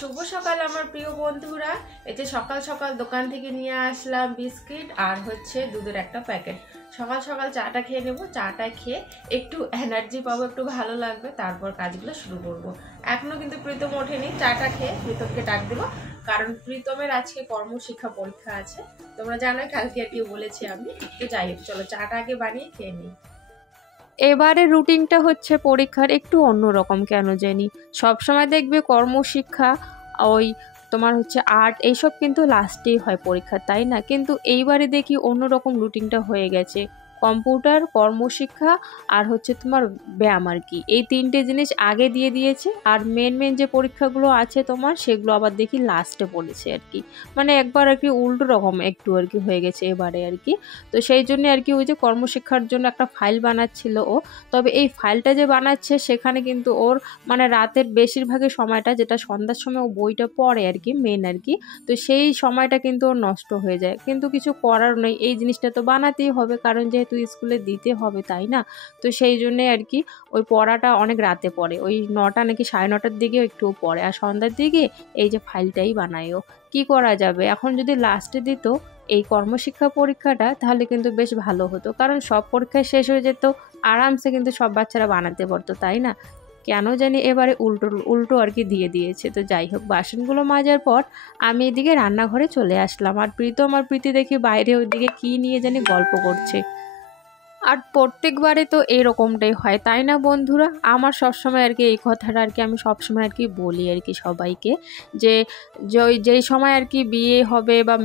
শুভ সকাল আমার প্রিয় বন্ধুরা। এতে সকাল সকাল দোকান থেকে নিয়ে আসলাম বিস্কিট আর হচ্ছে দুধের একটা প্যাকেট। সকাল সকাল চাটা খেয়ে নেব, চাটা খেয়ে একটু এনার্জি পাবো, একটু ভালো লাগবে, তারপর কাজগুলো শুরু করব। এখনো কিন্তু প্রীতম ওঠেনি। চাটা খেয়ে প্রীতমকে ডাক দেবো, কারণ প্রীতমের আজকে কর্মশিক্ষা পরীক্ষা আছে। তোমরা জানোই কালকে আর কি বলেছি আমি। তো যাই হোক, চলো চাটা আগে বানিয়ে খেয়ে নিই। এবারে রুটিনটা হচ্ছে পরীক্ষার একটু অন্যরকম, কেন জানি সবসময় দেখবে কর্মশিক্ষা ওই তোমার হচ্ছে আর্ট এইসব কিন্তু লাস্টেই হয় পরীক্ষা, তাই না? কিন্তু এইবারে দেখি অন্যরকম রুটিনটা হয়ে গেছে। কম্পিউটার, কর্মশিক্ষা আর হচ্ছে তোমার ব্যায়াম আর কি, এই তিনটে জিনিস আগে দিয়ে দিয়েছে। আর মেন যে পরীক্ষাগুলো আছে তোমার, সেগুলো আবার দেখি লাস্টে পড়েছে আর কি। মানে একবার আর কি উল্টো রকম একটু আর কি হয়ে গেছে এবারে আর কি। তো সেই জন্য আর কি ওই যে কর্মশিক্ষার জন্য একটা ফাইল বানাচ্ছিল ও। তবে এই ফাইলটা যে বানাচ্ছে সেখানে কিন্তু ওর মানে রাতের বেশিরভাগই সময়টা, যেটা সন্ধ্যার সময় ও বইটা পড়ে আর কি মেন আর কি, তো সেই সময়টা কিন্তু ওর নষ্ট হয়ে যায়। কিন্তু কিছু করার নেই, এই জিনিসটা তো বানাতেই হবে, কারণ যেহেতু স্কুলে দিতে হবে, তাই না? তো সেই জন্যে আর কি ওই পড়াটা অনেক রাতে পড়ে, ওই 9টা নাকি 9:30টার দিকে একটু পড়ে, আর সন্ধ্যার দিকে এই যে ফাইলটাই বানায় ও। কি করা যাবে এখন? যদি লাস্টে দিত এই কর্মশিক্ষা পরীক্ষাটা, তাহলে কিন্তু বেশ ভালো হতো, কারণ সব পরীক্ষা শেষ হয়ে যেত, আরামসে কিন্তু সব বাচ্চারা বানাতে পারতো, তাই না? কেন জানি এবারে উল্টো উল্টো আর কি দিয়ে দিয়েছে। তো যাই হোক, বাসনগুলো মাজার পর আমি এদিকে রান্নাঘরে চলে আসলাম, আর প্রীতম আর প্রীতি দেখি বাইরে ওইদিকে কি নিয়ে জানি গল্প করছে। আর প্রত্যেকবারে তো এরকমটাই হয়, তাই না বন্ধুরা? আমার সবসময় আর কি এই কথাটা আর কি আমি সবসময় আর কি বলি আর কি সবাইকে, যে যেই সময় আর কি বিয়ে হবে বা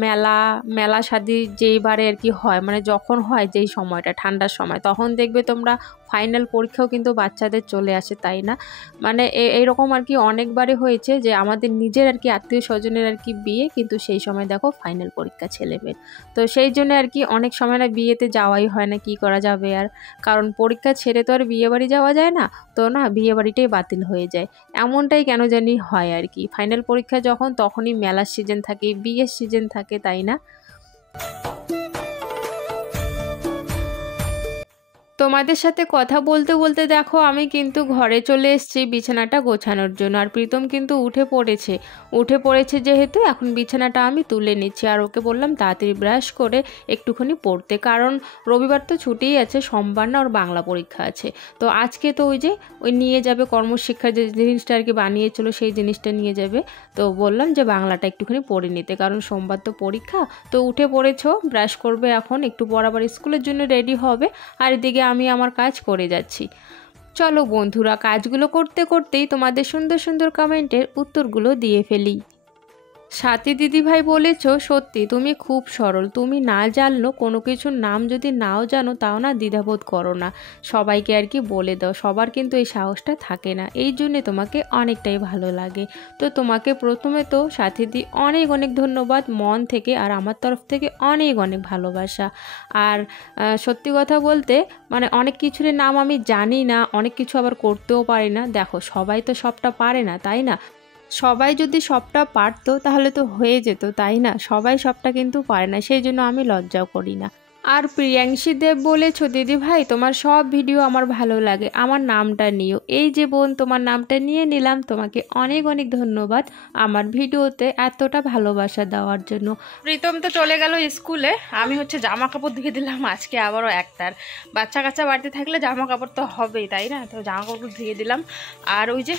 মেলা শাদি যেইবারে আর কি হয়, মানে যখন হয় যেই সময়টা ঠান্ডার সময়, তখন দেখবে তোমরা ফাইনাল পরীক্ষাও কিন্তু বাচ্চাদের চলে আসে, তাই না? মানে এইরকম আর কি অনেকবারই হয়েছে যে আমাদের নিজের আর কি আত্মীয় স্বজনের আর কি বিয়ে, কিন্তু সেই সময় দেখো ফাইনাল পরীক্ষা ছেলেমেয়ের। তো সেই জন্য আর কি অনেক সময় না বিয়েতে যাওয়াই হয় না, কি করা যাবে আর, কারণ পরীক্ষা ছেড়ে তো আর বিয়ে বাড়ি যাওয়া যায় না, তো না বিয়ে বাড়িটাই বাতিল হয়ে যায়। এমনটাই কেন জানি হয় আর কি। ফাইনাল পরীক্ষা যখন, তখনই মেলার সিজন থাকে, বিয়ের সিজন থাকে, তাই না? তোমাদের সাথে কথা বলতে বলতে দেখো আমি কিন্তু ঘরে চলে এসেছি বিছানাটা গোছানোর জন্য, আর প্রীতম কিন্তু উঠে পড়েছে যেহেতু এখন বিছানাটা আমি তুলে নিচ্ছি, আর ওকে বললাম তাড়াতাড়ি ব্রাশ করে একটুখানি পড়তে, কারণ রবিবার তো ছুটিই আছে, সোমবার না ওর বাংলা পরীক্ষা আছে। তো আজকে তো ওই নিয়ে যাবে কর্মশিক্ষার যে জিনিসটা আর কি বানিয়েছিল, সেই জিনিসটা নিয়ে যাবে। তো বললাম যে বাংলাটা একটুখানি পড়ে নিতে, কারণ সোমবার তো পরীক্ষা। তো উঠে পড়েছো, ব্রাশ করবে এখন, একটু পর আবার স্কুলের জন্য রেডি হবে, আর এদিকে আমি আমার কাজ করে যাচ্ছি। চলো বন্ধুরা, কাজগুলো করতে করতেই তোমাদের সুন্দর সুন্দর কমেন্টের উত্তরগুলো দিয়ে ফেলি। সাথী দিদিভাই বলেছ, সত্যি তুমি খুব সরল, তুমি না জানলো কোনো কিছুর নাম যদি নাও জানো, তাও না দ্বিধাবোধ করো না, সবাইকে আর কি বলে দাও। সবার কিন্তু এই সাহসটা থাকে না, এই জন্যে তোমাকে অনেকটাই ভালো লাগে। তো তোমাকে প্রথমে তো সাথীদি অনেক অনেক ধন্যবাদ মন থেকে, আর আমার তরফ থেকে অনেক অনেক ভালোবাসা। আর সত্যি কথা বলতে মানে অনেক কিছুর নাম আমি জানি না, অনেক কিছু আবার করতেও পারি না। দেখো সবাই তো সবটা পারে না, তাই না? সবাই যদি সবটা পারতো তাহলে তো হয়ে যেত, তাই না? সবাই সবটা কিন্তু পারে না, সেই জন্য আমি লজ্জাও করি না। আর প্রিয়াংশী দেব বলেছ, দিদি ভাই তোমার সব ভিডিও আমার ভালো লাগে, আমার নামটা নিও। এই যে বোন, তোমার নামটা নিয়ে নিলাম, তোমাকে অনেক অনেক ধন্যবাদ আমার ভিডিওতে এতটা ভালোবাসা দেওয়ার জন্য। প্রীতম তো চলে গেল স্কুলে, আমি হচ্ছে জামা কাপড় ধুয়ে দিলাম আজকে আবারও একটার। বাচ্চা কাচ্চা বাড়িতে থাকলে জামা কাপড় তো হবেই, তাই না? তো জামা কাপড় ধুয়ে দিলাম। আর ওই যে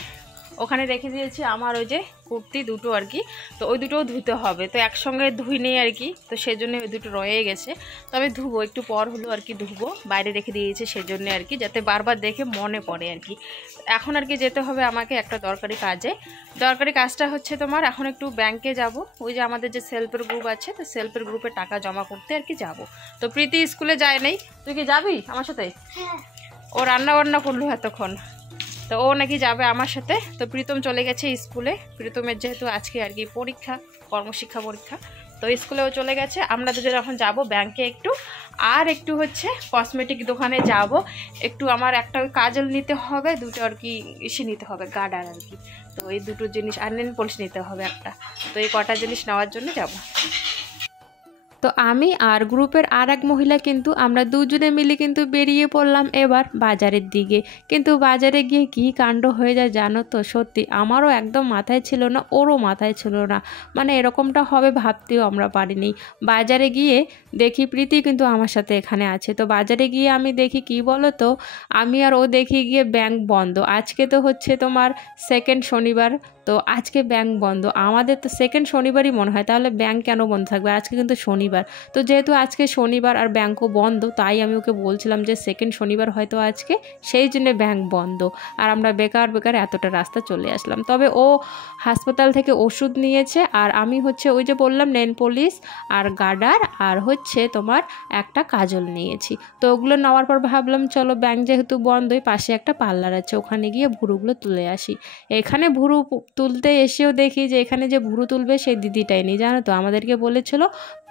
ওখানে রেখে দিয়েছি আমার ওই যে কুর্তি দুটো আর কি, তো ওই দুটোও ধুতে হবে, তো একসঙ্গে ধুই নেই আর কি, তো সেজন্য ওই দুটো রয়ে গেছে। তো আমি ধুবো একটু পর হলো আর কি, ধুবো, বাইরে রেখে দিয়েছি সেজন্য আর কি, যাতে বারবার দেখে মনে পড়ে আর কি। এখন আর কি যেতে হবে আমাকে একটা দরকারি কাজে। দরকারি কাজটা হচ্ছে তোমার, এখন একটু ব্যাংকে যাব, ওই যে আমাদের যে সেলফের গ্রুপ আছে, তো সেলফের গ্রুপে টাকা জমা করতে আর কি যাব। তো প্রীতি স্কুলে যায় নাই, তুই কি যাবি আমার সাথে? ও রান্না বান্না করলো এতক্ষণ, তো ও নাকি যাবে আমার সাথে। তো প্রীতম চলে গেছে স্কুলে, প্রীতমের যেহেতু আজকে আর কি পরীক্ষা, কর্মশিক্ষা পরীক্ষা, তো স্কুলেও চলে গেছে। আমরা দুজন এখন যাব ব্যাংকে একটু, আর একটু হচ্ছে কসমেটিক দোকানে যাব, একটু আমার একটা ওই কাজল নিতে হবে, দুটো আর কি ইসে নিতে হবে, গার্ডার আর কি। তো এই দুটো জিনিস আর নেল পলিশ নিতে হবে একটা, তো এই কটা জিনিস নেওয়ার জন্য যাব। তো আমি আর গ্রুপের আর এক মহিলা কিন্তু আমরা দুজনে মিলে কিন্তু বেরিয়ে পড়লাম এবার বাজারের দিকে। কিন্তু বাজারে গিয়ে কী কাণ্ড হয়ে যায় জানো তো, সত্যি আমারও একদম মাথায় ছিল না, ওরও মাথায় ছিল না, মানে এরকমটা হবে ভাবতেও আমরা পারিনি। বাজারে গিয়ে দেখি প্রীতি কিন্তু আমার সাথে এখানে আছে। তো বাজারে গিয়ে আমি দেখি কি বলো তো, আমি আর ও দেখি গিয়ে ব্যাংক বন্ধ। আজকে তো হচ্ছে তোমার সেকেন্ড শনিবার, তো আজকে ব্যাংক বন্ধ। আমাদের তো সেকেন্ড শনিবারই মনে হয়, তাহলে ব্যাংক কেন বন্ধ থাকবে? আজকে কিন্তু শনিবার। তো যেহেতু আজকে শনিবার আর ব্যাংকও বন্ধ, তাই আমি ওকে বলছিলাম যে সেকেন্ড শনিবার হয়তো আজকে, সেই জন্য ব্যাংক বন্ধ। আর আমরা বেকার বেকার এতটা রাস্তা চলে আসলাম। তবে ও হাসপাতাল থেকে ওষুধ নিয়েছে, আর আমি হচ্ছে ওই যে বললাম নেল পলিশ আর গার্ডার আর হচ্ছে তোমার একটা কাজল নিয়েছি। তো ওগুলো নেওয়ার পর ভাবলাম চলো ব্যাংক যেহেতু বন্ধই, পাশে একটা পার্লার আছে, ওখানে গিয়ে ভুরুগুলো তুলে আসি। এখানে ভুরু তুলতে এসেও দেখি যে এখানে যে ভুরু তুলবে সেই দিদিটাই নেই, জানো তো। আমাদেরকে বলেছিল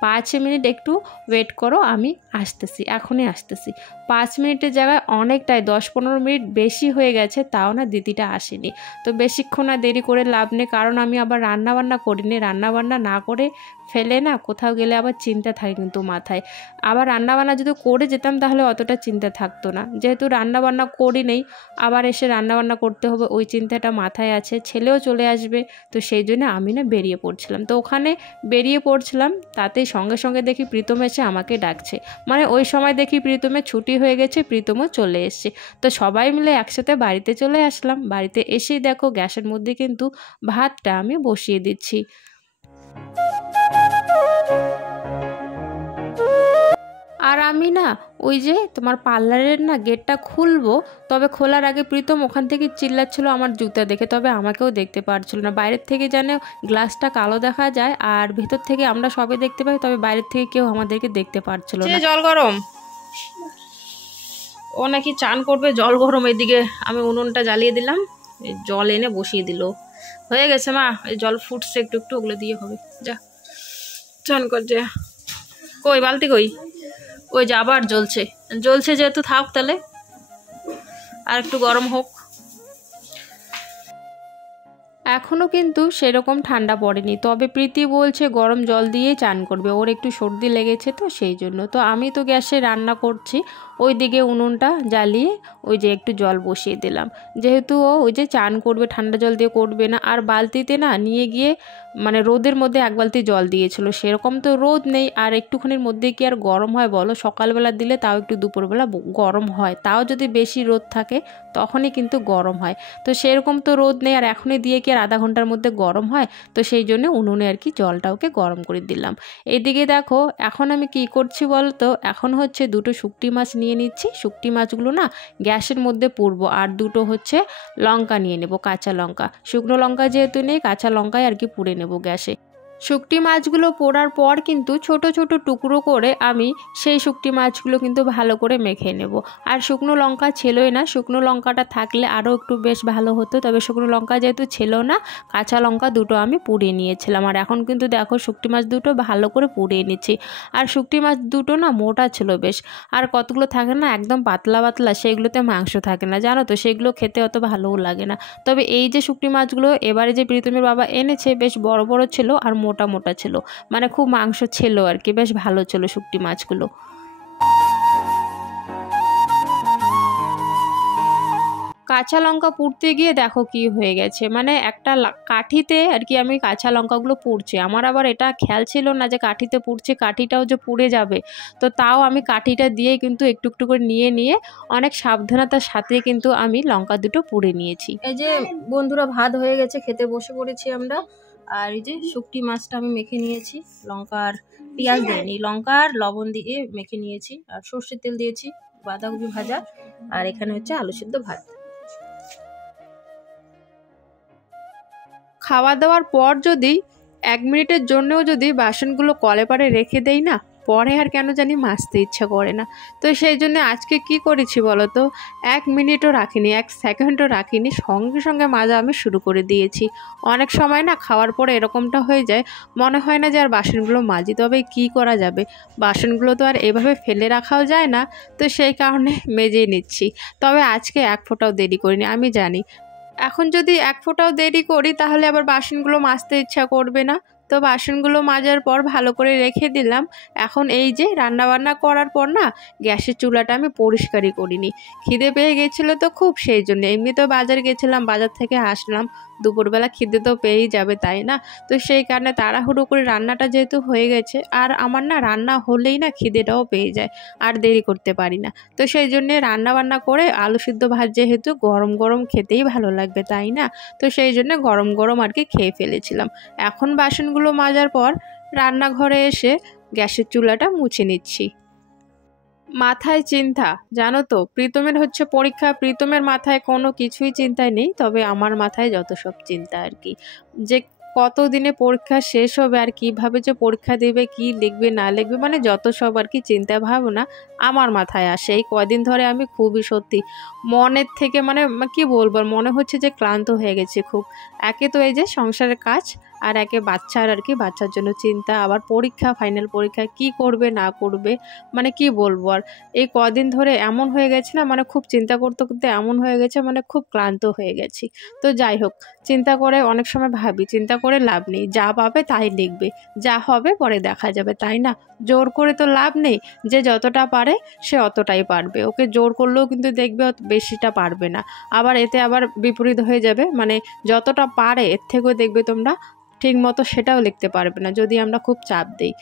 5 মিনিট একটু ওয়েট করো, আমি আসতেছি, এখনই আসতেছি। 5 মিনিটের জায়গায় অনেকটাই 10-15 মিনিট বেশি হয়ে গেছে, তাও না দিদিটা আসেনি। তো বেশিক্ষণ আর দেরি করে লাভ নেই, কারণ আমি আবার রান্নাবান্না করিনি। রান্নাবান্না না করে ফেলে না কোথাও গেলে আবার চিন্তা থাকে কিন্তু মাথায়। আবার রান্নাবান্না যদি করে যেতাম তাহলে অতটা চিন্তা থাকতো না, যেহেতু রান্নাবান্না করি নেই, আবার এসে রান্নাবান্না করতে হবে, ওই চিন্তাটা মাথায় আছে। ছেলেও চলে আসবে, তো সেই জন্য আমি না বেরিয়ে পড়ছিলাম। তো ওখানে বেরিয়ে পড়ছিলাম, তাতেই সঙ্গে সঙ্গে দেখি প্রীতম এসে আমাকে ডাকছে। মানে ওই সময় দেখি প্রীতমের ছুটি হয়ে গেছে, প্রীতমও চলে এসছে। তো সবাই মিলে একসাথে বাড়িতে চলে আসলাম। বাড়িতে এসেই দেখো গ্যাসের মধ্যে কিন্তু ভাতটা আমি বসিয়ে দিচ্ছি। আর আমি না ওই যে তোমার পার্লারের না গেটটা খুলবো, তবে খোলার আগে প্রীতম ওখান থেকে চিল্লাচ্ছিল আমার জুতা দেখে, তবে আমাকেও দেখতে পারছিল না। বাইরের থেকে যেন গ্লাসটা কালো দেখা যায়, আর ভেতর থেকে আমরা সবে দেখতে পাই, তবে বাইরের থেকে কেউ আমাদেরকে দেখতে পারছিল না। জল গরম, ও নাকি চান করবে, জল গরম। এদিকে আমি উনুনটা জ্বালিয়ে দিলাম, জল এনে বসিয়ে দিল। হয়ে গেছে মা, এই জল ফুটছে একটু একটু, ওগুলো দিয়ে হবে। যা চান কর যা। কই বালতি কই? ওই যে আবার জ্বলছে, জ্বলছে যেহেতু থাক, তাহলে আর একটু গরম হোক। এখনও কিন্তু সেরকম ঠান্ডা পড়েনি, তবে প্রীতি বলছে গরম জল দিয়ে চান করবে, ওর একটু সর্দি লেগেছে তো সেই জন্য। তো আমি তো গ্যাসে রান্না করছি, ওই দিকে উনুনটা জ্বালিয়ে ওই যে একটু জল বসিয়ে দিলাম, যেহেতু ও ওই যে চান করবে, ঠান্ডা জল দিয়ে করবে না। আর বালতিতে না নিয়ে গিয়ে মানে রোদের মধ্যে 1 বালতি জল দিয়েছিল, সেরকম তো রোদ নেই, আর একটুখানির মধ্যে কি আর গরম হয় বলো? সকালবেলা দিলে তাও একটু দুপুরবেলা গরম হয়, তাও যদি বেশি রোদ থাকে তখনই কিন্তু গরম হয়। তো সেরকম তো রোদ নেই, আর এখনই দিয়ে কি আর আধা ঘন্টার মধ্যে গরম হয়? তো সেই জন্য উনুনে আর কি জলটা ওকে গরম করে দিলাম। এইদিকে দেখো এখন আমি কি করছি বলো তো, এখন হচ্ছে 2টো শুকটি মাছ নিয়ে নিচ্ছি। শুকটি মাছগুলো না গ্যাসের মধ্যে পুড়বো, আর 2টো হচ্ছে লঙ্কা নিয়ে নেব, কাঁচা লঙ্কা। শুকনো লঙ্কা যেহেতু নেই, কাঁচা লঙ্কায় আর কি পুড়ে নেব গ্যাসে। শুকটি মাছগুলো পোড়ার পর কিন্তু ছোট ছোট টুকরো করে আমি সেই শুকটি মাছগুলো কিন্তু ভালো করে মেখে নেব। আর শুকনো লঙ্কা ছিলই না, শুকনো লঙ্কাটা থাকলে আরও একটু বেশ ভালো হতো, তবে শুকনো লঙ্কা যেহেতু ছিল না, কাঁচা লঙ্কা 2টো আমি পুড়িয়ে নিয়েছিলাম। আর এখন কিন্তু দেখো শুকটি মাছ 2টো ভালো করে পুড়িয়ে নিচ্ছি। আর শুকটি মাছ 2টো না মোটা ছিল বেশ, আর কতগুলো থাকে না একদম পাতলা পাতলা, সেগুলোতে মাংস থাকে না, জানো তো, সেগুলো খেতে অত ভালোও লাগে না। তবে এই যে শুকটি মাছগুলো এবারে যে প্রীতমের বাবা এনেছে বেশ বড় বড় ছিল আর মোটা মোটা ছিল, মানে খুব মাংস ছিল আর কি, বেশ ভালো ছিল শুকটি মাছগুলো। কাঁচা লঙ্কা পুড়তে গিয়ে দেখো কি হয়ে গেছে, মানে একটা কাঠিতে আর কি আমি কাঁচা লঙ্কাগুলো পুড়ছে। আমার আবার এটা খেয়াল ছিল না যে কাঠিতে পুড়ছে, কাঠিটাও যে পুড়ে যাবে। তো তাও আমি কাঠিটা দিয়ে কিন্তু একটু একটু করে নিয়ে নিয়ে অনেক সাবধানতার সাথে কিন্তু আমি লঙ্কা 2টো পুড়ে নিয়েছি। এই যে বন্ধুরা ভাত হয়ে গেছে, খেতে বসে পড়েছি আমরা। আর এই যে শুকটি মাছটা আমি মেখে নিয়েছি, লঙ্কা আর পেঁয়াজ দিইনি, লঙ্কা আর লবণ দিয়ে মেখে নিয়েছি, আর সর্ষের তেল দিয়েছি, বাঁধাকপি ভাজা, আর এখানে হচ্ছে আলু সিদ্ধ ভাত। খাওয়া দাওয়ার পর যদি 1 মিনিটের জন্যও যদি বাসনগুলো কলে পারে রেখে দেই না, পরে আর কেন জানি মাজতে ইচ্ছা করে না। তো সেই জন্য আজকে কি করেছি বলো তো, 1 মিনিটও রাখিনি, 1 সেকেন্ডও রাখিনি, সঙ্গে সঙ্গে মাজা আমি শুরু করে দিয়েছি। অনেক সময় না খাওয়ার পরে এরকমটা হয়ে যায়, মনে হয় না যে আর বাসনগুলো মাজি, তবে কি করা যাবে, বাসনগুলো তো আর এভাবে ফেলে রাখাও যায় না, তো সেই কারণে মেজেই নিচ্ছি। তবে আজকে 1 ফোঁটাও দেরি করিনি, আমি জানি এখন যদি 1 ফোঁটাও দেরি করি তাহলে আবার বাসনগুলো মাজতে ইচ্ছা করবে না, তো বাসনগুলো মাজার পর ভালো করে রেখে দিলাম। এখন এই যে রান্নাবান্না করার পর না গ্যাসের চুলাটা আমি পরিষ্কারই করিনি, খিদে পেয়ে গেছিলো তো খুব, সেই জন্য। এমনি তো বাজার গেছিলাম, বাজার থেকে আসলাম, দুপুরবেলা খিদে তো পেয়েই যাবে তাই না। তো সেই কারণে তাড়াহুড়ো করে রান্নাটা যেহেতু হয়ে গেছে, আর আমার না রান্না হলেই না খিদেটাও পেয়ে যায়, আর দেরি করতে পারি না। তো সেই জন্যে রান্নাবান্না করে আলু সিদ্ধ ভাত যেহেতু গরম গরম খেতেই ভালো লাগবে তাই না, তো সেই জন্য গরম গরম আর কি খেয়ে ফেলেছিলাম। এখন বাসনগুলো মাজার পর রান্নাঘরে এসে গ্যাসের চুলাটা মুছে নিচ্ছি। মাথায় চিন্তা, জানো তো, প্রীতমের হচ্ছে পরীক্ষা, প্রীতমের মাথায় কোনো কিছুই চিন্তায় নেই, তবে আমার মাথায় যত সব চিন্তা আর কি, যে কতদিনে পরীক্ষা শেষ হবে আর কিভাবে যে পরীক্ষা দেবে, কি লিখবে না লিখবে, মানে যত সব আর কি চিন্তা ভাবনা আমার মাথায় আসে। এই কদিন ধরে আমি খুবই সত্যি মনের থেকে মানে কি বলবো, মনে হচ্ছে যে ক্লান্ত হয়ে গেছে খুব। একে তো এই যে সংসারের কাজ, আর একে বাচ্চার আর কি, বাচ্চার জন্য চিন্তা, আবার পরীক্ষা, ফাইনাল পরীক্ষা, কি করবে না করবে, মানে কি বলবো আর। এই কদিন ধরে এমন হয়ে গেছে না, মানে খুব চিন্তা করতে করতে এমন হয়ে গেছে, মানে খুব ক্লান্ত হয়ে গেছি। তো যাই হোক, চিন্তা করে অনেক সময় ভাবি চিন্তা করে লাভ নেই, যা পাবে তাই লিখবে, যা হবে পরে দেখা যাবে তাই না। জোর করে তো লাভ নেই, যে যতটা পারে সে অতটাই পারবে, ওকে জোর করলেও কিন্তু দেখবে বেশিটা পারবে না, আবার এতে আবার বিপরীত হয়ে যাবে, মানে যতটা পারে এর থেকেও দেখবে তোমরা ঠিক মতো সেটাও লিখতে পারবে না যদি আমরা খুব চাপ দিই।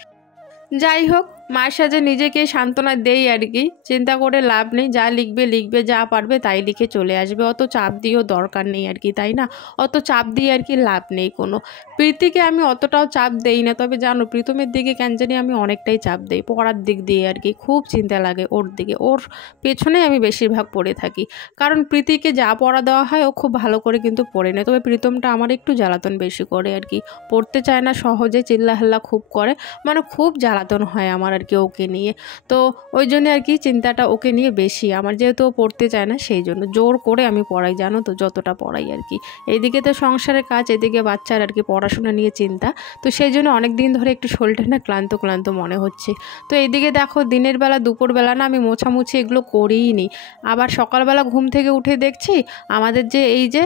যাই হোক, মায়ের সাথে নিজেকে সান্ত্বনা দেই আর কি, চিন্তা করে লাভ নেই, যা লিখবে লিখবে, যা পারবে তাই লিখে চলে আসবে, অত চাপ দিয়েও দরকার নেই আর কি তাই না, অত চাপ দিয়ে আর কি লাভ নেই কোনো। প্রীতিকে আমি অতটাও চাপ দেই না, তবে জানো প্রীতমের দিকে কেন জানি আমি অনেকটাই চাপ দিই, পড়ার দিক দিয়ে আর কি, খুব চিন্তা লাগে ওর দিকে, ওর পেছনে আমি বেশিরভাগ পড়ে থাকি, কারণ প্রীতিকে যা পড়া দেওয়া হয় ও খুব ভালো করে কিন্তু পড়ে নেয়, তবে প্রীতমটা আমার একটু জ্বালাতন বেশি করে আর কি, পড়তে চায় না সহজে, চিল্লাহাল্লা খুব করে, মানে খুব জ্বালাতন হয় আমার আর কি ওকে নিয়ে। তো ওই জন্য আর কি চিন্তাটা ওকে নিয়ে বেশি আমার, যেহেতু ও পড়তে চায় না সেই জন্য জোর করে আমি পড়াই, জানো তো, যতটা পড়াই আর কি। এইদিকে তো সংসারের কাজ, এদিকে বাচ্চার আর কি পড়াশোনা নিয়ে চিন্তা, তো সেই জন্য অনেক দিন ধরে একটু শরীরটা না ক্লান্ত ক্লান্ত মনে হচ্ছে। তো এইদিকে দেখো দিনের বেলা দুপুরবেলা না আমি মোছামুছি এগুলো করিই নি, আবার সকালবেলা ঘুম থেকে উঠে দেখছি আমাদের যে এই যে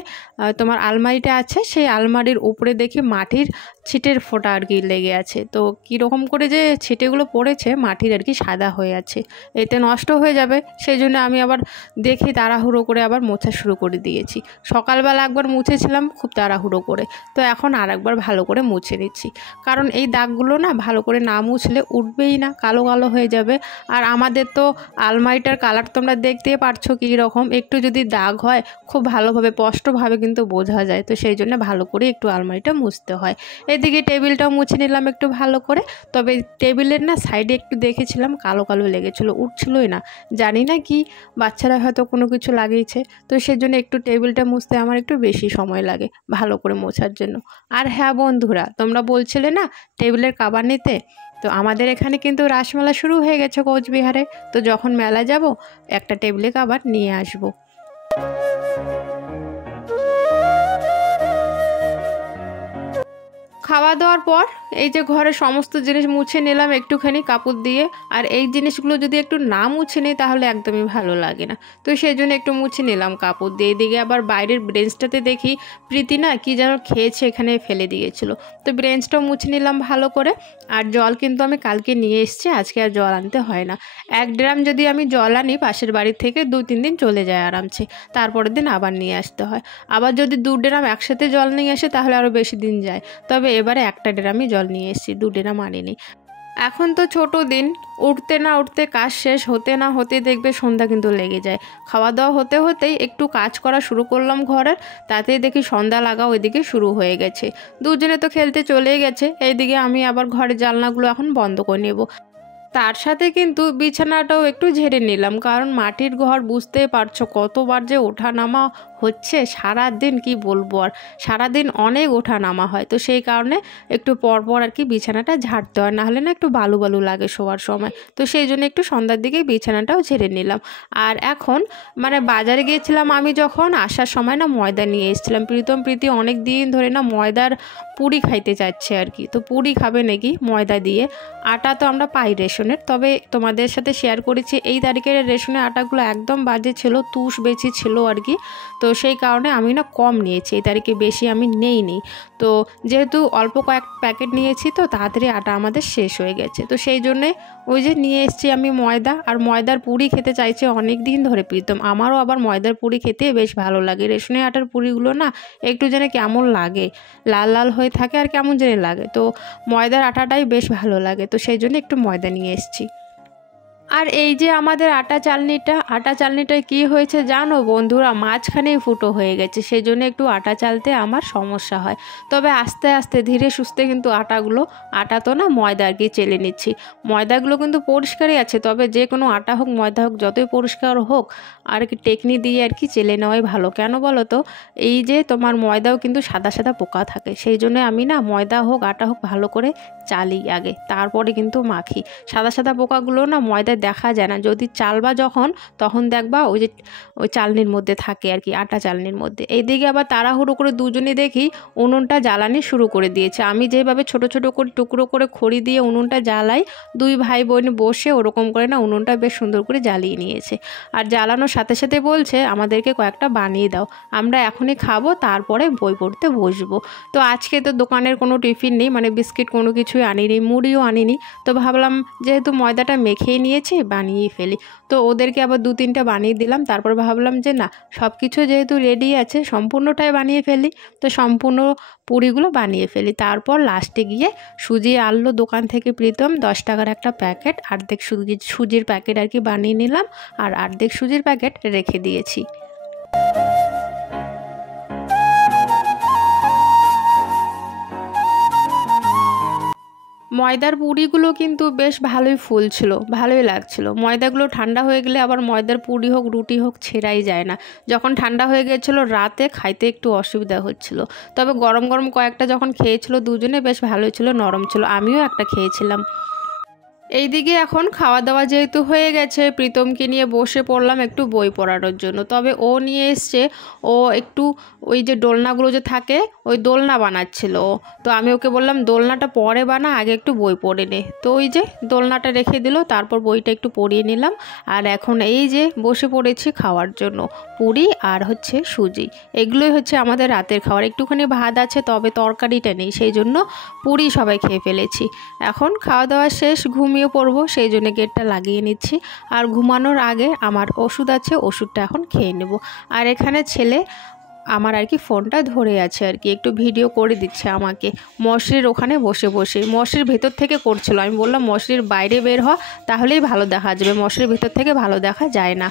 তোমার আলমারিটা আছে, সেই আলমারির উপরে দেখি মাটির ছিটের ফোঁটা আর কি লেগে আছে, তো কীরকম করে যে ছিটেগুলো পড়েছে মাটির আর কি সাদা হয়ে আছে, এতে নষ্ট হয়ে যাবে, সেই জন্য আমি আবার দেখি তাড়াহুড়ো করে আবার মোছা শুরু করে দিয়েছি। সকালবেলা একবার মুছেছিলাম খুব তাড়াহুড়ো করে, তো এখন আর একবার ভালো করে মুছে নিচ্ছি, কারণ এই দাগগুলো না ভালো করে না মুছলে উঠবেই না, কালো কালো হয়ে যাবে। আর আমাদের তো আলমারিটার কালার তোমরা দেখতেই পারছো কী রকম, একটু যদি দাগ হয় খুব ভালোভাবে স্পষ্টভাবে কিন্তু বোঝা যায়, তো সেই জন্য ভালো করে একটু আলমারিটা মুছতে হয়। এদিকে টেবিলটাও মুছে নিলাম একটু ভালো করে, তবে টেবিলের না সাইডে একটু দেখেছিলাম কালো কালো লেগেছিলো, উঠছিলোই না, জানি না কি, বাচ্চারা হয়তো কোনো কিছু লাগিয়েছে, তো সেজন্য একটু টেবিলটা মুছতে আমার একটু বেশি সময় লাগে ভালো করে মোছার জন্য। আর হ্যাঁ বন্ধুরা, তোমরা বলছিলে না টেবিলের কভার নিতে, তো আমাদের এখানে কিন্তু রাসমেলা শুরু হয়ে গেছে কোচবিহারে, তো যখন মেলা যাব একটা টেবিলে কভার নিয়ে আসবো। খাওয়া দাওয়ার পর এই যে ঘরে সমস্ত জিনিস মুছে নিলাম একটুখানি কাপড় দিয়ে, আর এই জিনিসগুলো যদি একটু না মুছে নিই তাহলে একদমই ভালো লাগে না, তো সেই জন্য একটু মুছে নিলাম কাপড় দিয়ে। এদিকে আবার বাইরের ব্রেঞ্চটাতে দেখি প্রীতি না কি যেন খেয়েছে, এখানে ফেলে দিয়েছিল, তো ব্রেঞ্চটাও মুছে নিলাম ভালো করে। আর জল কিন্তু আমি কালকে নিয়ে এসেছি, আজকে আর জল আনতে হয় না, 1 ড্রাম যদি আমি জল আনি পাশের বাড়ি থেকে 2-3 দিন চলে যায় আরামসে, তারপরের দিন আবার নিয়ে আসতে হয়। আবার যদি 2 ড্রাম একসাথে জল নিয়ে আসে তাহলে আরও বেশি দিন যায়, তবে এবারে 1 ড্রামই জল নিয়ে এসেছি, 2 ড্রাম আনিনি। এখন তো ছোট দিন, উঠতে না উঠতে কাজ শেষ হতে না হতে দেখবে সন্ধ্যা কিন্তু লেগে যায়, খাওয়া দাওয়া হতে হতেই একটু কাজ করা শুরু করলাম ঘরের, তাতেই দেখি সন্ধ্যা লাগা ওইদিকে শুরু হয়ে গেছে, দুজনে তো খেলতে চলেই গেছে। এইদিকে আমি আবার ঘরের জানলাগুলো এখন বন্ধ করে নেব, তার সাথে কিন্তু বিছানাটাও একটু ঝেড়ে নিলাম, কারণ মাটির ঘর বুঝতেই পারছো কতবার যে ওঠা নামা হচ্ছে সারাদিন, কি বলবো আর, সারাদিন অনেক ওঠা নামা হয়, তো সেই কারণে একটু পরপর আর কি বিছানাটা ঝাড়তে হয়, নাহলে না একটু বালু বালু লাগে শোয়ার সময়, তো সেই জন্য একটু সন্ধ্যার দিকে বিছানাটাও ঝেড়ে নিলাম। আর এখন মানে বাজারে গিয়েছিলাম আমি, যখন আসার সময় না ময়দা নিয়ে এসেছিলাম, প্রীতি অনেক দিন ধরে না ময়দার পুরি খাইতে চাচ্ছে আর কি, তো পুরি খাবে নাকি ময়দা দিয়ে। আটা তো আমরা পাই রেশনের, তবে তোমাদের সাথে শেয়ার করেছি এই তারিখের রেশনের আটাগুলো একদম বাজে ছিল, তুষ বেশি ছিল আর কি, তো তো সেই কারণে আমি না কম নিয়েছি, এই তারিখে বেশি আমি নেইনি। তো যেহেতু অল্প কয়েক প্যাকেট নিয়েছি তো তাড়াতাড়ি আটা আমাদের শেষ হয়ে গেছে, তো সেই জন্যে ওই যে নিয়ে এসেছি আমি ময়দা। আর ময়দার পুরি খেতে চাইছে অনেক দিন ধরে প্রীতম। আমারও আবার ময়দার পুরি খেতে বেশ ভালো লাগে। রেশনের আটার পুরিগুলো না একটু যেন কেমন লাগে, লাল লাল হয়ে থাকে আর কেমন যেন লাগে, তো ময়দার আটাটাই বেশ ভালো লাগে, তো সেই জন্য একটু ময়দা নিয়ে এসেছি। আর এই যে আমাদের আটা চালনিটায় কি হয়েছে জানো বন্ধুরা, মাঝখানেই ফুটো হয়ে গেছে, সেই জন্য একটু আটা চালতে আমার সমস্যা হয়। তবে আস্তে আস্তে ধীরে সুস্থে কিন্তু আটা তো না ময়দা আর কি চেলে নিচ্ছি। ময়দাগুলো কিন্তু পরিষ্কারই আছে, তবে যে কোনো আটা হোক ময়দা হোক যতই পরিষ্কার হোক আর কি টেকনি দিয়ে আর কি চেলে নেওয়াই ভালো। কেন বলো তো, এই যে তোমার ময়দাও কিন্তু সাদা সাদা পোকা থাকে, সেই জন্য আমি না ময়দা হোক আটা হোক ভালো করে চালি আগে, তারপরে কিন্তু মাখি। সাদা সাদা পোকাগুলো না ময়দায় দেখা যায় না, যদি চালবা তখন দেখবা ওই চালনির মধ্যে থাকে আর কি, আটা চালনির মধ্যে। এইদিকে আবার তাড়াহুড়ো করে দুজনে দেখি উনুনটা জ্বালানি শুরু করে দিয়েছে। আমি যেভাবে ছোট ছোট করে টুকরো করে খড়ি দিয়ে উনুনটা জ্বালাই, দুই ভাই বোন বসে ওরকম করে না উনুনটা বেশ সুন্দর করে জ্বালিয়ে নিয়েছে। আর জ্বালানোর সাথে সাথে বলছে আমাদেরকে কয়েকটা বানিয়ে দাও, আমরা এখনই খাবো, তারপরে বই পড়তে বসবো। তো আজকে তো দোকানের কোনো টিফিন নেই, মানে বিস্কিট কোনো কিছুই আনিনি, মুড়িও আনিনি। তো ভাবলাম যেহেতু ময়দাটা মেখেই নিয়েছি বানিয়েই ফেলি। তো ওদেরকে আবার 2-3টা বানিয়ে দিলাম। তারপর ভাবলাম যে না, সব কিছু যেহেতু রেডি আছে সম্পূর্ণটাই বানিয়ে ফেলি, তো সম্পূর্ণ পুরিগুলো বানিয়ে ফেলি। তারপর লাস্টে গিয়ে সুজি আনলো দোকান থেকে প্রীতম, 10 টাকার একটা প্যাকেট, অর্ধেক সুজির প্যাকেট আর কি বানিয়ে নিলাম, আর অর্ধেক সুজির প্যাকেট রেখে দিয়েছি। ময়দার পুরিগুলো কিন্তু বেশ ভালোই ফুলছিল, ভালোই লাগছিল। ময়দাগুলো ঠান্ডা হয়ে গেলে আবার ময়দার পুরি হোক রুটি হোক ছেঁড়াই যায় না। যখন ঠান্ডা হয়ে গেছিলো রাতে খাইতে একটু অসুবিধা হচ্ছিল, তবে গরম গরম কয়েকটা যখন খেয়েছিল দুজনে বেশ ভালোই ছিল, নরম ছিল, আমিও একটা খেয়েছিলাম। এইদিকে এখন খাওয়া দাওয়া যেহেতু হয়ে গেছে, প্রীতমকে নিয়ে বসে পড়লাম একটু বই পড়ানোর জন্য। তবে ও নিয়ে এসছে, ও একটু ওই যে দোলনাগুলো যে থাকে ওই দোলনা বানাচ্ছিল। তো আমি ওকে বললাম দোলনাটা পরে বানা, আগে একটু বই পড়ে নে। তো ওই যে দোলনাটা রেখে দিল, তারপর বইটা একটু পড়িয়ে নিলাম। আর এখন এই যে বসে পড়েছি খাওয়ার জন্য, পুরি আর হচ্ছে সুজি, এগুলোই হচ্ছে আমাদের রাতের খাবার। একটুখানি ভাত আছে তবে তরকারিটা নেই, সেই জন্য পুরি সবাই খেয়ে ফেলেছি। এখন খাওয়া দাওয়া শেষ, ঘুমিয়ে পড়বো, সেই জন্য গেটটা লাগিয়ে নিচ্ছি। আর ঘুমানোর আগে আমার ওষুধ আছে, ওষুধটা এখন খেয়ে নেব। আর এখানে ছেলে আমার আর কি ফোনটা ধরে আছে আর কি, একটু ভিডিও করে দিচ্ছে আমাকে, মশারির ওখানে বসে বসে। মশারির ভেতর থেকে করছিল, আমি বললাম মশারির বাইরে বের হ, তাহলেই ভালো দেখা যাবে, মশারির ভেতর থেকে ভালো দেখা যায় না।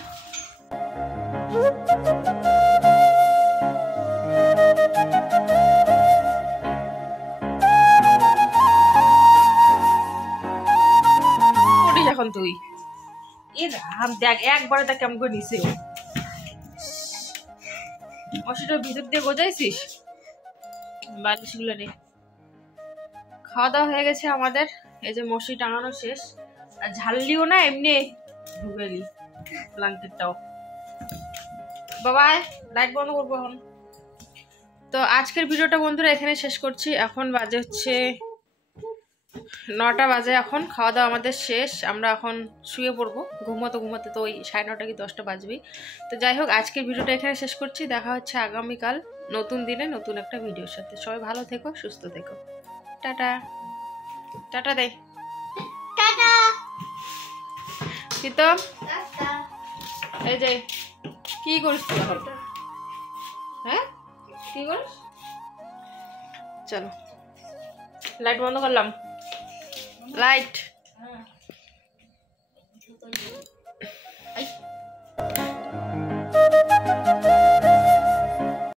এখন তুই দেখ একবারে তা কেমন করে নিছে, মশারিটার ভিতর দিয়ে গোজাইছিস বালিশগুলো রে। খাওয়া দাওয়া হয়ে গেছে আমাদের, এই যে মশারি টাঙানো শেষ, আর ঝাললিও না এমনি ঢুকেলি ব্ল্যাঙ্কেটটাও। বাবাই লাইট বন্ধ করবো এখন। তো আজকের ভিডিওটা বন্ধুরা এখানে শেষ করছি। এখন বাজে হচ্ছে 9টা বাজে, এখন খাওয়া দাওয়া আমাদের শেষ, আমরা এখন শুয়ে পড়বো। ঘুমোতে তো ওই 9:30 কি 10টা বাজবেই। তো যাই হোক আজকের ভিডিওটা এখানে শেষ করছি, দেখা হচ্ছে আগামীকাল নতুন দিনে নতুন একটা ভিডিওর সাথে। সবাই ভালো থেকো, সুস্থ থেকো, টাটা। টাটা দে, টাটা। প্রীতম এই যে কি করিস তুই এখন? হ্যাঁ কি করিস? চলো লাইট বন্ধ করলাম, লাইট